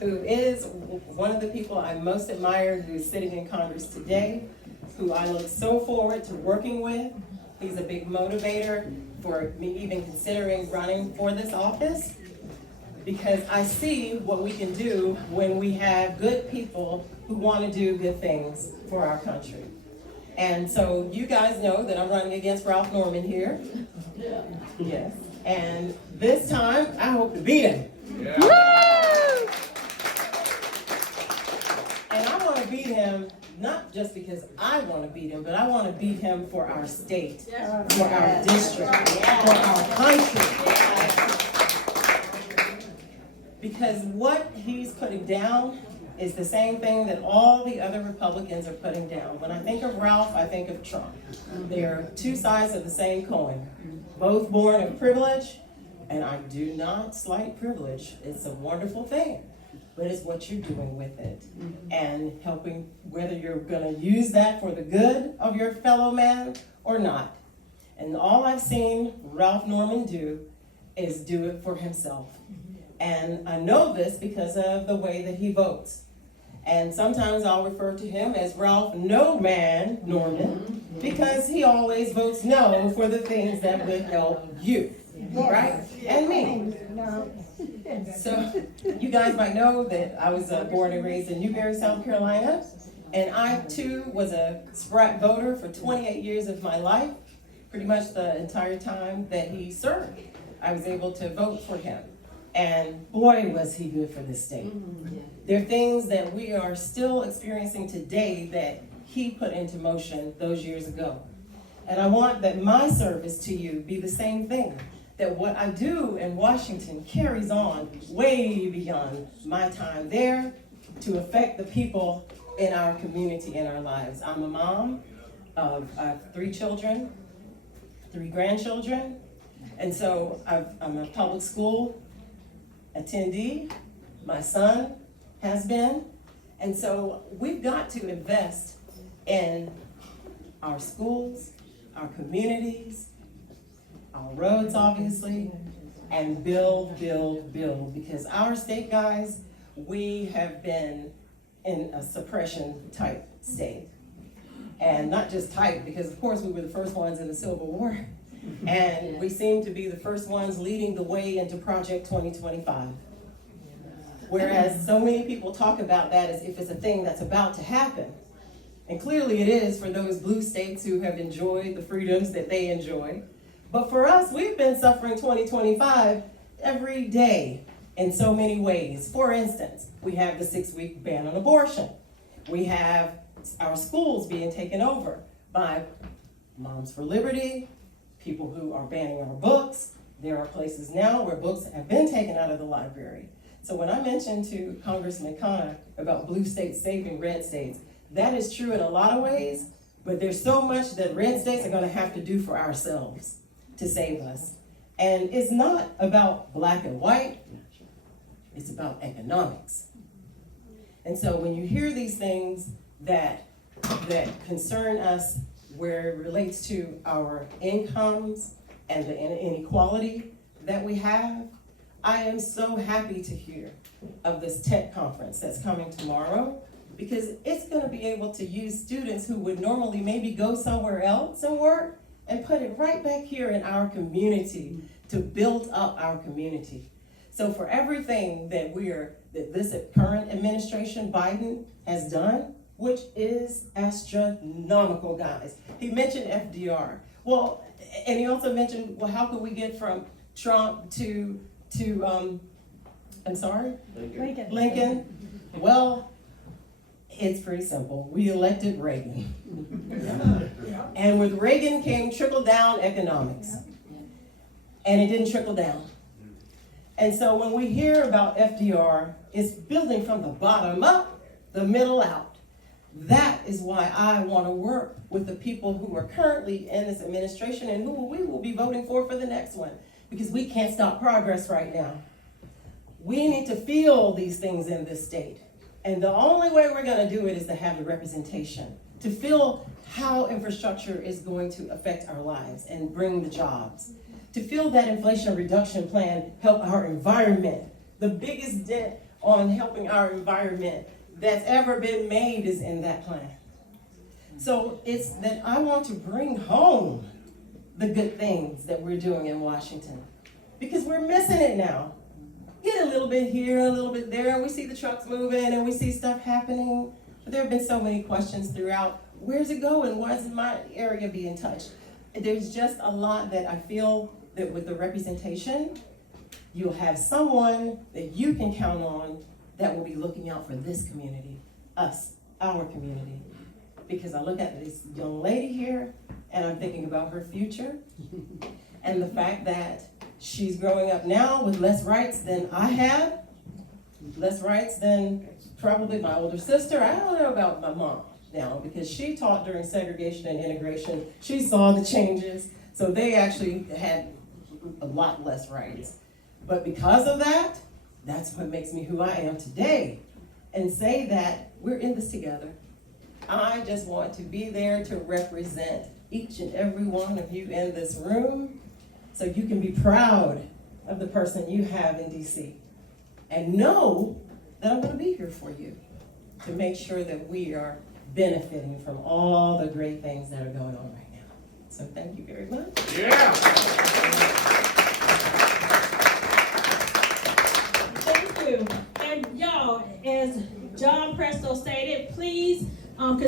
who is one of the people I most admire, who is sitting in Congress today, who I look so forward to working with. He's a big motivator for me even considering running for this office, because I see what we can do when we have good people who want to do good things for our country. And so you guys know that I'm running against Ralph Norman here. Yeah. Yes. And this time, I hope to beat him. Yeah. Woo! And I want to beat him, not just because I want to beat him, but I want to beat him for our state, for our district, for our country. Because what he's putting down is the same thing that all the other Republicans are putting down. When I think of Ralph, I think of Trump. They are two sides of the same coin, both born of privilege, and I do not slight privilege. It's a wonderful thing, but it's what you're doing with it and helping, whether you're going to use that for the good of your fellow man or not. And all I've seen Ralph Norman do is do it for himself. And I know this because of the way that he votes. And sometimes I'll refer to him as Ralph No Man Norman, because he always votes no for the things that would help you, right? And me. So you guys might know that I was born and raised in Newberry, South Carolina. And I too was a scrap voter for 28 years of my life, pretty much the entire time that he served. I was able to vote for him. And boy, was he good for this state. There are things that we are still experiencing today that he put into motion those years ago. And I want that my service to you be the same thing, that what I do in Washington carries on way beyond my time there to affect the people in our community, in our lives. I'm a mom of 3 children, 3 grandchildren, and so I'm a public school attendee. My son has been. And so we've got to invest in our schools, our communities, our roads, obviously, and build, because our state, guys, we have been in a suppression type state. And not just type, because of course we were the first ones in the Civil War. And we seem to be the first ones leading the way into Project 2025. Whereas so many people talk about that as if it's a thing that's about to happen. And clearly it is for those blue states who have enjoyed the freedoms that they enjoy. But for us, we've been suffering 2025 every day in so many ways. For instance, we have the 6-week ban on abortion. We have our schools being taken over by Moms for Liberty, people who are banning our books. There are places now where books have been taken out of the library. So when I mentioned to Congressman Connor about blue states saving red states, that is true in a lot of ways, but there's so much that red states are going to have to do for ourselves to save us. And it's not about black and white, it's about economics. And so when you hear these things that concern us, where it relates to our incomes and the inequality that we have, I am so happy to hear of this tech conference that's coming tomorrow, because it's going to be able to use students who would normally maybe go somewhere else and work and put it right back here in our community to build up our community. So for everything that this current administration, Biden, has done, which is astronomical, guys. He mentioned FDR. Well, and he also mentioned, well, how could we get from Trump to Lincoln? Well, it's pretty simple. We elected Reagan. And with Reagan came trickle-down economics. And it didn't trickle down. And so when we hear about FDR, it's building from the bottom up, the middle out. That is why I want to work with the people who are currently in this administration and who we will be voting for the next one, because we can't stop progress right now. We need to feel these things in this state. And the only way we're going to do it is to have the representation, to feel how infrastructure is going to affect our lives and bring the jobs, to feel that Inflation Reduction Plan help our environment. The biggest dent on helping our environment that's ever been made is in that plan. So it's that I want to bring home the good things that we're doing in Washington, because we're missing it now. Get a little bit here, a little bit there, and we see the trucks moving and we see stuff happening. But there have been so many questions throughout. Where's it going? Why isn't my area being touched? There's just a lot that I feel that with the representation, you'll have someone that you can count on that will be looking out for this community, us, our community. Because I look at this young lady here and I'm thinking about her future and the fact that she's growing up now with less rights than I had, less rights than probably my older sister. I don't know about my mom now, because she taught during segregation and integration. She saw the changes, so they actually had a lot less rights. But because of that, that's what makes me who I am today, and say that we're in this together. I just want to be there to represent each and every one of you in this room, so you can be proud of the person you have in DC, and know that I'm going to be here for you to make sure that we are benefiting from all the great things that are going on right now. So thank you very much. Yeah.